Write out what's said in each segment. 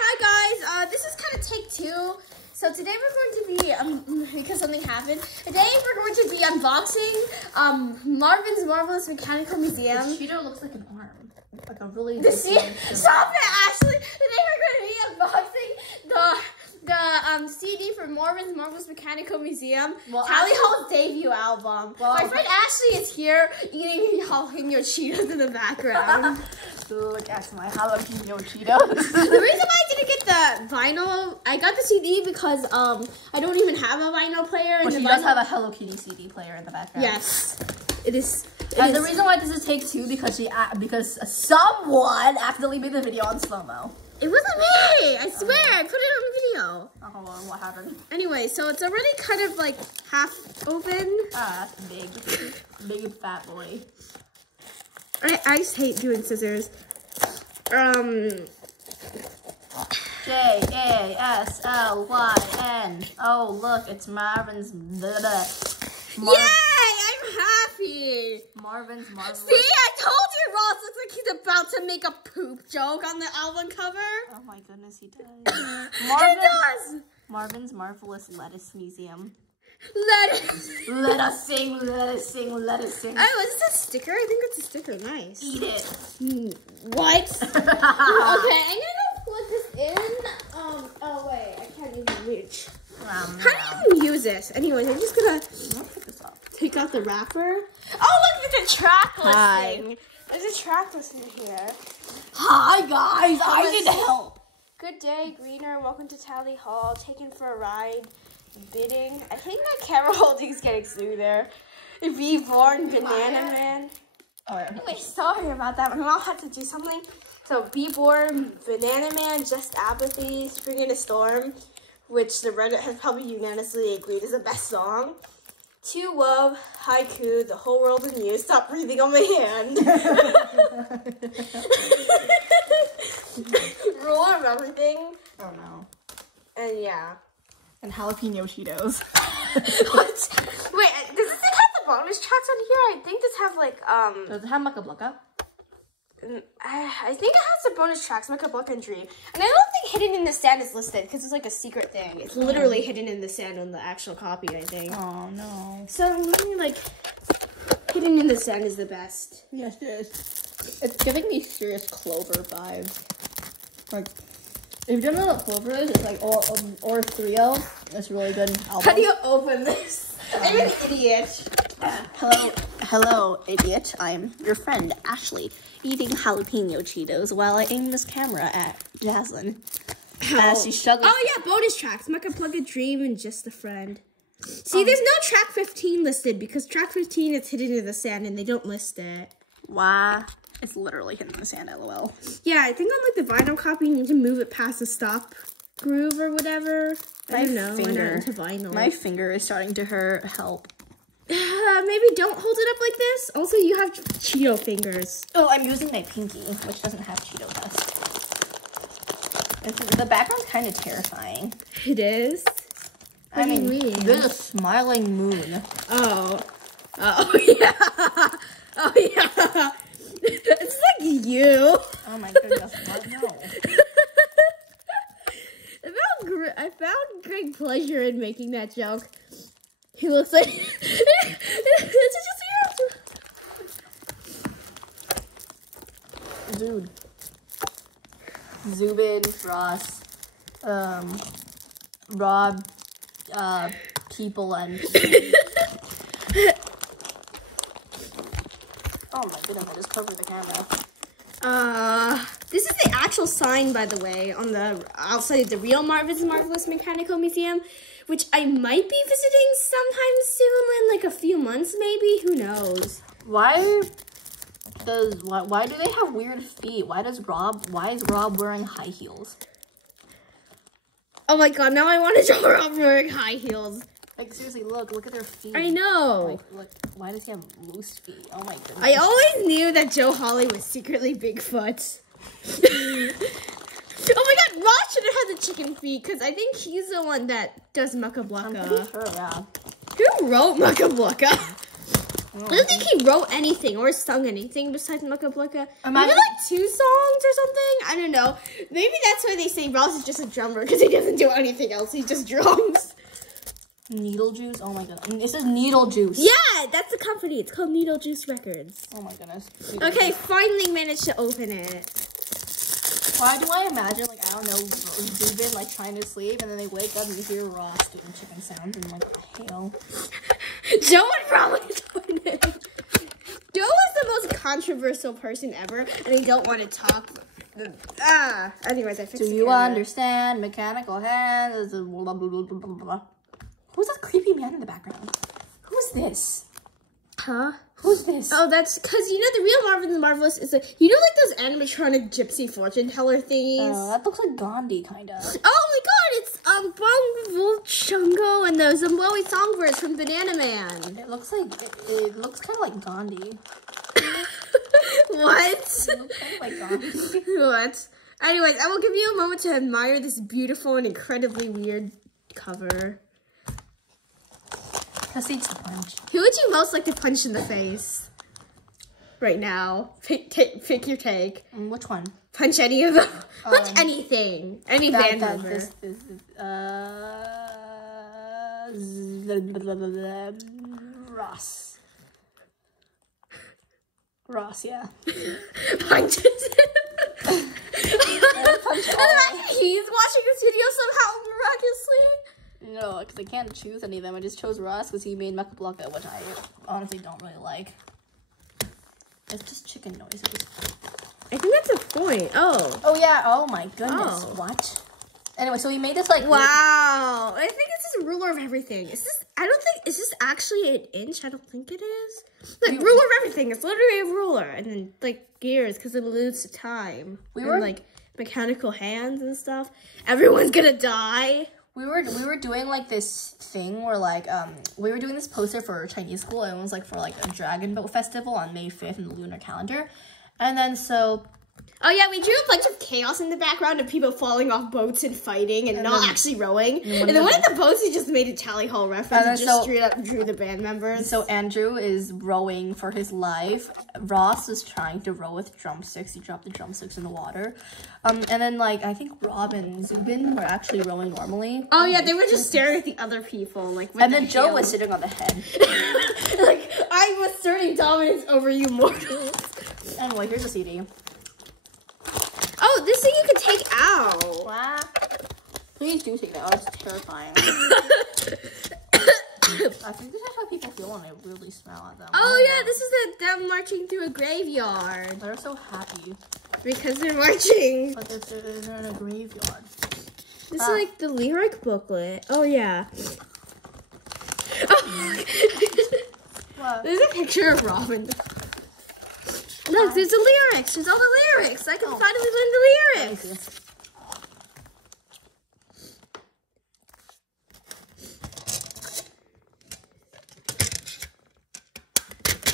Hi guys, this is kind of take 2. So today we're going to be, because something happened, today we're going to be unboxing Marvin's Marvelous Mechanical Museum. The Cheeto looks like an arm. Like a really... Stop it, Ashley! Today we're going to be unboxing the CD for Marvin's Marvelous Mechanical Museum. Well, Tally Hall's debut album. Well, my friend Ashley is here eating jalapeno Cheetos in the background. Look at my jalapeno Cheetos. The reason why I didn't get the vinyl, I got the CD because I don't even have a vinyl player. But she does have a Hello Kitty CD player in the background. Yes, it is. And the reason why this is take 2 because someone accidentally made the video on slow-mo. It wasn't me! I swear, I put it on video. Oh, hold on, what happened? Anyway, so it's already kind of like half open. Ah, that's big. Big fat boy. I just hate doing scissors. J-A-S-L-Y-N. Oh, look, it's Marvin's. Yay! I'm happy. Marvin's Marvelous. See, I told you Ross looks like he's about to make a poop joke on the album cover. Oh my goodness, he does. He does. Marvin's Marvelous Lettuce Museum. Lettuce. Let us sing, let us sing, let us sing. Oh, is this a sticker? I think it's a sticker. Nice. Eat it. What? Okay, I'm gonna go put this in. Oh wait, I can't even reach. How do you use this? Anyways, I'm just gonna pick this up. Take out the wrapper. Oh, look, there's a track listing. Hi. There's a track listing here. Hi, guys. I need help. Good day, Greener. Welcome to Tally Hall. Taken for a ride. Bidding. I think my camera holding's getting through there. Be Born, Banana Man. Anyway, sorry about that. My mom had to do something. So, Be Born, Banana Man, Just Apathy, Spring in a Storm, which the Reddit has probably unanimously agreed is the best song. To Love, Haiku, The Whole World and You, Stop Breathing on My Hand. Rule of Everything. Oh no. And yeah. And jalapeno Cheetos. What? Wait, does this thing have the bonus tracks on here? I think this have like, Does it have Mucka Blucka? I think it has the bonus tracks, Mucka Blucka and Dream. And I don't think Hidden in the Sand is listed because it's like a secret thing. It's literally hidden in the sand on the actual copy, I think. Oh no. So, like, Hidden in the Sand is the best. Yes, it is. It's giving me serious Clover vibes. Like, if you don't know what Clover is, it's like or 3-0. It's a really good album. How do you open this? I'm an idiot. Hello, idiot. I'm your friend, Ashley, eating jalapeno Cheetos while I aim this camera at Jaslyn. As she struggles. Oh, yeah, bonus tracks. Mucka Blucka, Dream, and Just a Friend. See, there's no track 15 listed because track 15 is hidden in the sand and they don't list it. Why? It's literally hidden in the sand, lol. Yeah, I think on like the vinyl copy, you need to move it past the stop groove or whatever. I don't know. I'm not into vinyl. My finger is starting to hurt. Help. Maybe don't hold it up like this. Also, you have Cheeto fingers. Oh, I'm using my pinky, which doesn't have Cheeto dust. The background's kind of terrifying. It is? What do you mean? There's a smiling moon. Oh. Oh, yeah. Oh, yeah. It's like you. Oh, my goodness. No. I found great pleasure in making that joke. He looks like... It's just you. Dude. Zubin, Ross, Rob, people, and... Oh my goodness, I just covered the camera. This is the actual sign, by the way, on the outside of the real Marvin's Marvelous Mechanical Museum, which I might be visiting sometime soon, in like a few months, maybe. Who knows? Why do they have weird feet? Why is Rob wearing high heels? Oh my god, now I want to draw Rob wearing high heels. Like, seriously, look at their feet. I know. Like, look, why does he have loose feet? Oh my goodness. I always knew that Joe Hawley was secretly Bigfoot. Oh my god, Ross should have had the chicken feet, because I think he's the one that does Mucka Blucka. I'm pretty sure, yeah. Who wrote Mucka Blucka? I don't think he wrote anything or sung anything besides Mucka Blucka. Maybe like 2 songs or something. I don't know. Maybe that's why they say Ross is just a drummer because he doesn't do anything else. He just drums. Needle Juice? Oh my god. This is Needle Juice. Yeah, that's the company. It's called Needle Juice Records. Oh my goodness. Okay, finally managed to open it. Why do I imagine, like, I don't know, Zubin, like, trying to sleep, and then they wake up and you hear Ross doing chicken sounds, and I'm like, hell. Joe would probably join it. Joe was the most controversial person ever, and I don't want to talk. Anyways, I fixed it. Do you understand mechanical hands? Blah, blah, blah, blah, blah, blah. Who's that creepy man in the background? Who's this? Huh? Who's this? Oh, that's because, you know, the real Marvin the Marvelous is like, you know, like those animatronic gypsy fortune teller thingies? That looks like Gandhi, kind of. Oh my god, it's Bong Chungo and the Zimbabwe songbirds from Banana Man. It looks like, it looks kind of like Gandhi. What? It looks kind of like Gandhi. What? Anyways, I will give you a moment to admire this beautiful and incredibly weird cover. Proceed to punch. Who would you most like to punch in the face? Right now. Pick your take. Which one? Punch any of them. Punch anything. Any band member. Ross. Ross, yeah. Punches him. He's watching this video somehow miraculously. No, because I can't choose any of them. I just chose Ross because he made Mucka Blucka, which I honestly don't really like. It's just chicken noises. I think that's a point. Oh. Oh, yeah. Oh, my goodness. Oh. What? Anyway, so we made this, like... Wow. I think it's just a ruler of everything. Is this... I don't think... Is this actually an inch? I don't think it is. Like, ruler of everything. It's literally a ruler. And then, like, gears because it alludes to time. We and, were... like, mechanical hands and stuff. Everyone's gonna die. We were doing, like, this thing where, like, we were doing this poster for Chinese school, and it was, like, for, like, a Dragon Boat Festival on May 5th in the lunar calendar. And then, so... Oh, yeah, we drew a bunch of chaos in the background of people falling off boats and fighting and not actually rowing. And then one of the boats, he just made a Tally Hall reference and just straight up drew the band members. So Andrew is rowing for his life. Ross is trying to row with drumsticks. He dropped the drumsticks in the water. And then, like, I think Rob and Zubin were actually rowing normally. Oh, yeah, they were just staring at the other people. Like, and then Joe was sitting on the head. Like, I was asserting dominance over you mortals. Anyway, here's a CD. Oh, this thing you can take out. Wow. Please do take that out. It's terrifying. I think this is how people feel when I really smell at them. Oh, yeah, this is them marching through a graveyard. They're so happy. Because they're marching. But they're in a graveyard. This is like the lyric booklet. Oh, yeah. Oh. What? There's a picture of Robin. Look, there's the lyrics. There's all the lyrics. I can finally learn the lyrics.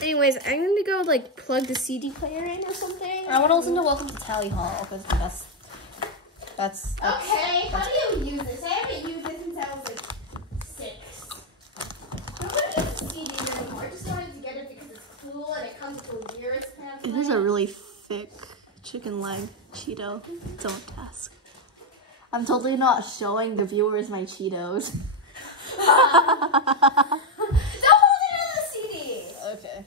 Anyways, I'm going to go, like, plug the CD player in or something. I want to listen to Welcome to Tally Hall, because that's okay, how do you use this? I haven't used this since I was, like, 6. I'm going to use the CDs anymore. I just wanted to get it because it's cool and it comes with lyrics. It is a really thick chicken leg Cheeto. Don't ask. I'm totally not showing the viewers my Cheetos. Don't hold it on the CD. Okay.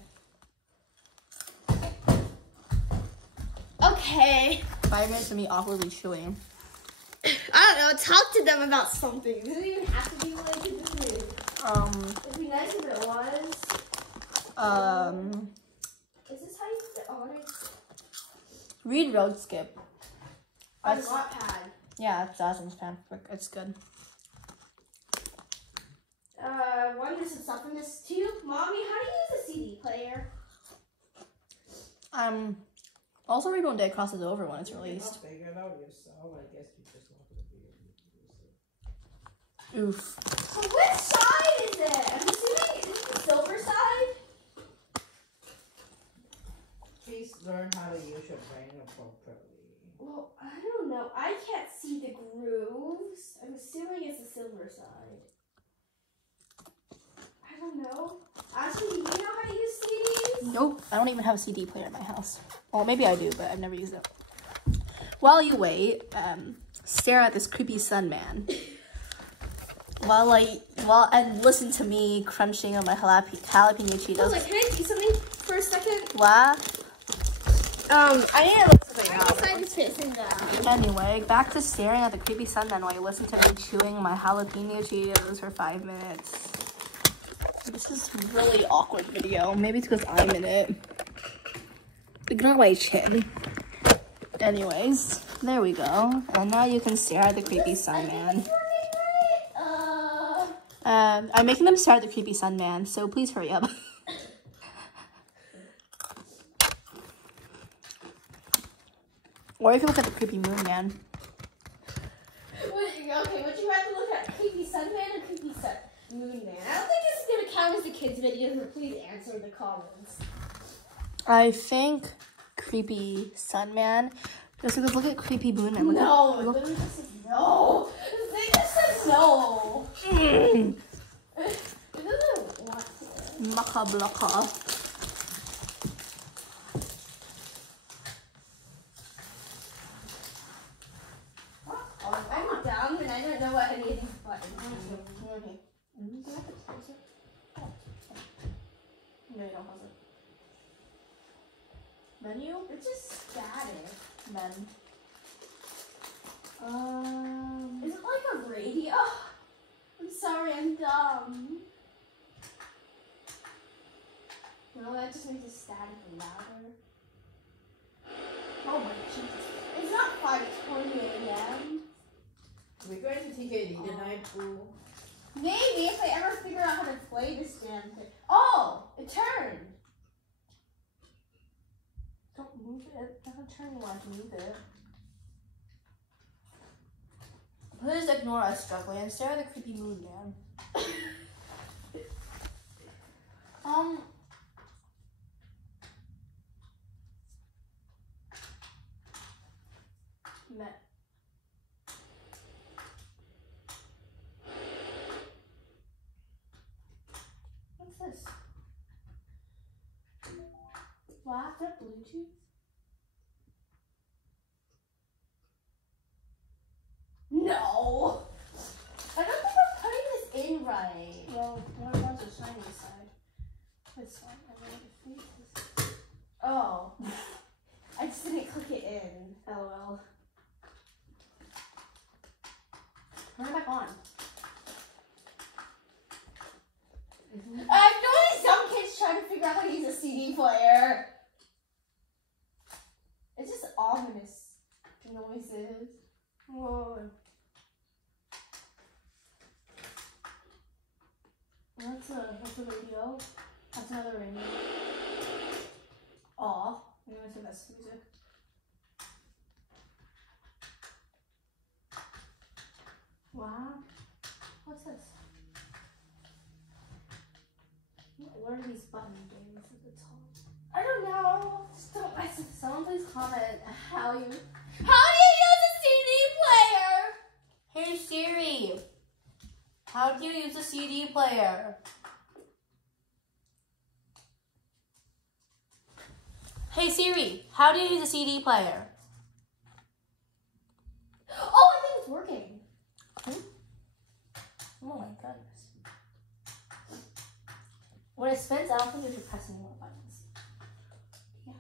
Okay. 5 minutes of me awkwardly chewing. I don't know. Talk to them about something. It doesn't even have to be related to food. It'd be nice if it was. Is this how you read Road Skip. On Wattpad. Yeah, it's Jasmine's fanfic. It's good. One, there's some stuff in this too. Mommy, how do you use a CD player? Also read One Day Crosses Over when it's released. Oof. So which side is it? I'm assuming is it the silver side? Please learn how to use your brain appropriately. Well, I don't know. I can't see the grooves. I'm assuming it's the silver side. I I don't know. Actually, do you know how to use CDs? Nope, I don't even have a CD player in my house. Well, maybe I do, but I've never used it. While you wait, stare at this creepy sun man. While and listen to me crunching on my jalapeno Cheetos. Hold on, can I do something for a second? What? I need to look something up. I just facing down. Anyway, back to staring at the creepy sun man while you listen to me chewing my jalapeno Cheetos for 5 minutes. This is a really awkward video. Maybe it's because I'm in it. Ignore my chin. Anyways, there we go. And now you can stare at the creepy sun man. I'm making them stare at the creepy sun man, so please hurry up. Or you can look at the creepy moon man. Would you rather look at creepy sun man or creepy moon man? I don't think this is gonna count as the kids' video, so please answer in the comments. I think creepy sun man. Just because look at creepy moon man. Look No, at, it literally just says no. It just says no. It doesn't want to. Maka blaka. I'm dumb and I don't know what any of these buttons do. Okay. No, you don't have it. Menu? It's just static. Men. Is it like a radio? I'm sorry, I'm dumb. No, that just makes it static and louder. Oh my Jesus. It's not 5:20 a.m. We're going to TKD tonight, Boo. Maybe if I ever figure out how to play this damn thing. Oh, it turned. Don't move it. Doesn't turn you to move it. Please ignore us struggling and stare at the creepy moon man. Met. What's this? Wow, is that Bluetooth? No. I don't think I'm putting this in right. Well, what about the shiny side? This one, and then the faces. Oh. I just didn't click it in. LOL. Turn it back on. I've noticed some kids trying to figure out how to use a CD player. It's just ominous noises. Whoa. That's a radio. That's another radio. Aw. I'm gonna say that's music. Wow. What's this? What are these button things at the top? I don't know. Just don't mess with. Someone please comment how you... How do you use a CD player? Hey Siri, how do you use a CD player? Hey Siri, how do you use a CD player? Oh, I think it's working. Oh my goodness. When it spins, I don't think you should press any more buttons. Yeah.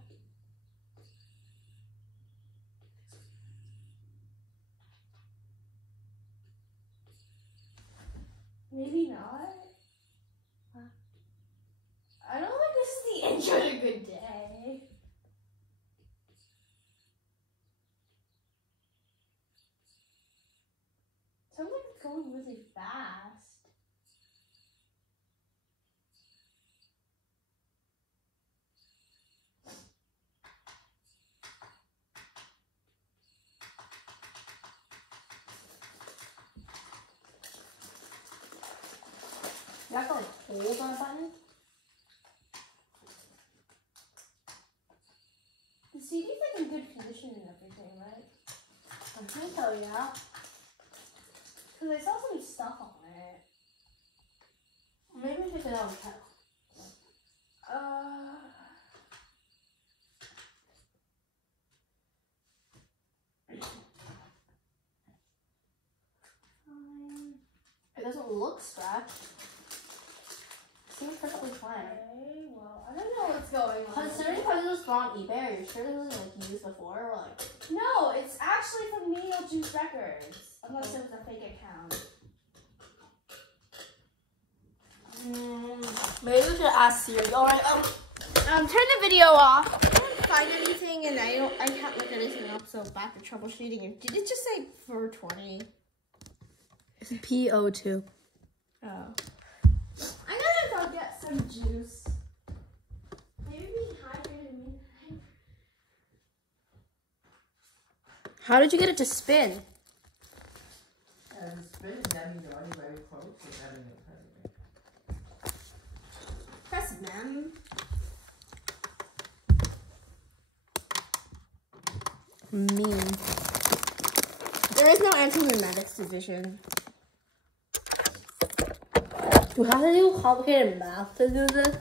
Maybe not. I don't think this is the intro to a good day. Sounds like it's going really fast. You have to like hold on a button? The CD's like in good condition and everything, right? I think so, yeah. Because I saw some stuff on it. Maybe I should get out of kettle. It doesn't look scratched. It seems perfectly fine. Okay, well, I don't know what's going on. Considering if I was on eBay, are you sure this was like used before? Or, like, No, it's actually from Needle Juice Records. Unless it was a fake account. Maybe we should ask Siri. Alright, Turn the video off. I didn't find anything and I can't look anything up, so back to troubleshooting. And did it just say 420? it's PO2. Oh. I'm gonna go get some juice. Maybe be hydrated me. How did you get it to spin? And spinning that means you're already very close to having it perfect. Press them. Mean. There is no anti-memetics division. Do we have to do complicated math to do this?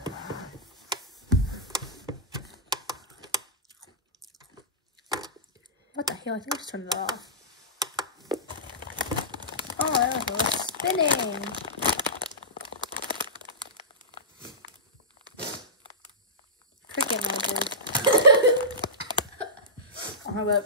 What the hell? I think I just turned it off. Oh, there we go. Spinning. Cricket noises. Oh, but